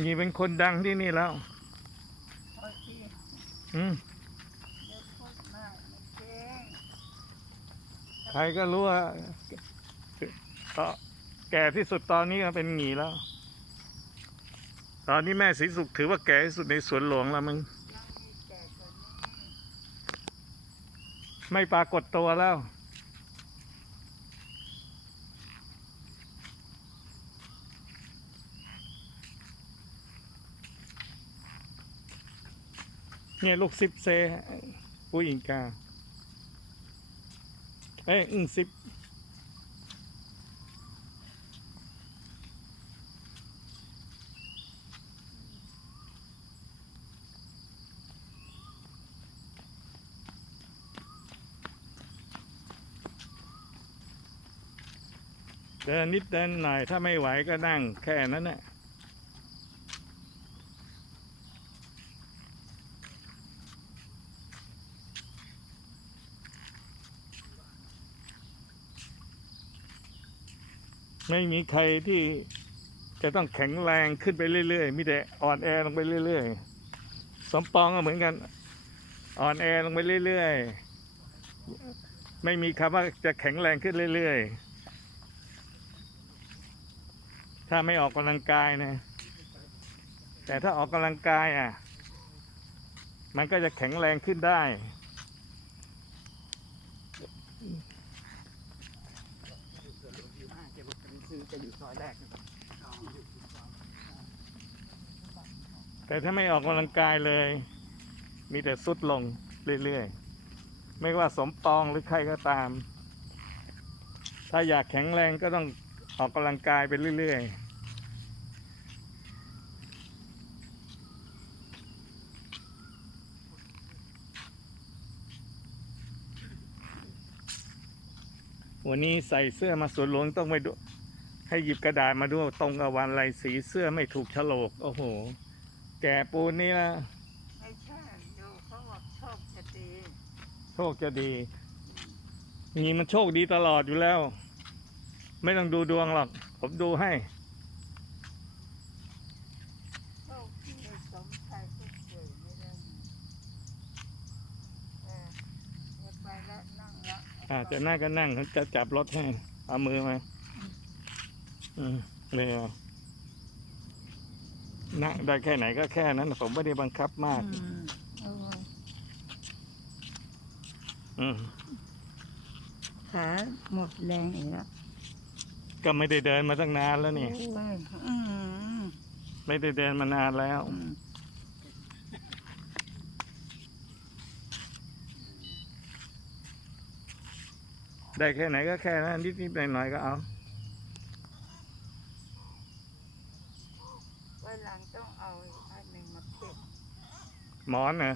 นี่เป็นคนดังที่นี่แล้วโอ้ยที่อืมเดี๋ยวพูดมากไม่เก่งใครก็รู้ว่าก็แก่ที่สุดตอนนี้ก็เป็นหงีแล้ว ตอนนี้แม่ศรีสุขถือว่าแก่ที่สุดในสวนหลวงแล้วมึงยังมีแก่กว่านี้ไม่ปรากฏตัวแล้ว เนี่ยลูกซิปเซผู้หญิงกา เอ้ยอึ้งซิปเดินนิดเดินหน่อยถ้าไม่ไหวก็นั่งแค่นั้นแหละ ไม่มีใครที่จะต้องแข็งแรงขึ้นไปเรื่อยๆ มีแต่อ่อนแอลงไปเรื่อยๆ สมปองก็เหมือนกัน อ่อนแอลงไปเรื่อยๆ ไม่มีคำว่าจะแข็งแรงขึ้นเรื่อยๆ ถ้าไม่ออกกำลังกายนะ แต่ถ้าออกกำลังกายอะ มันก็จะแข็งแรงขึ้นได้ือจะอยู่ซอยแรกแต่ถ้าไม่ออกกำลังกายเลย มีแต่สุดลงเรื่อยๆ ไม่ว่าสมปองหรือใครก็ตาม ถ้าอยากแข็งแรงก็ต้องออกกำลังกายไปเรื่อยๆวันนี้ใส่เสื้อมาสวนหลวงต้องไปดู ให้หยิบกระดาษมาดูตรงกับวันอะไรสีเสื้อไม่ถูกโฉลก โอ้โห แก่ปูนนี่นะไม่ใช่ดูเขาบอกโชคจะดี โชคจะดี นี่มันโชคดีตลอดอยู่แล้ว ไม่ต้องดูดวงหรอก ผมดูให้ โชคที่ไม่สมใครทุกเกิดไม่ได้เออเดี๋ยวไปแล้วนั่งแล้วอ่าจะนั่งก็นั่งเขาจะจับรถให้ เอามือมา อืมเลยเอานั่งได้แค่ไหนก็แค่นั้น ผมไม่ได้บังคับมากอืมเอออืมขาหมดแรงอีกแล้วก็ไม่ได้เดินมาตั้งนานแล้วนี่โอ้ยอืมไม่ได้เดินมานานแล้วอืมได้แค่ไหนก็แค่นั้นนิดๆหน่อยๆก็เอา หลังต้องเอาอีกอันหนึ่งมาเก็บหมอนเหรอ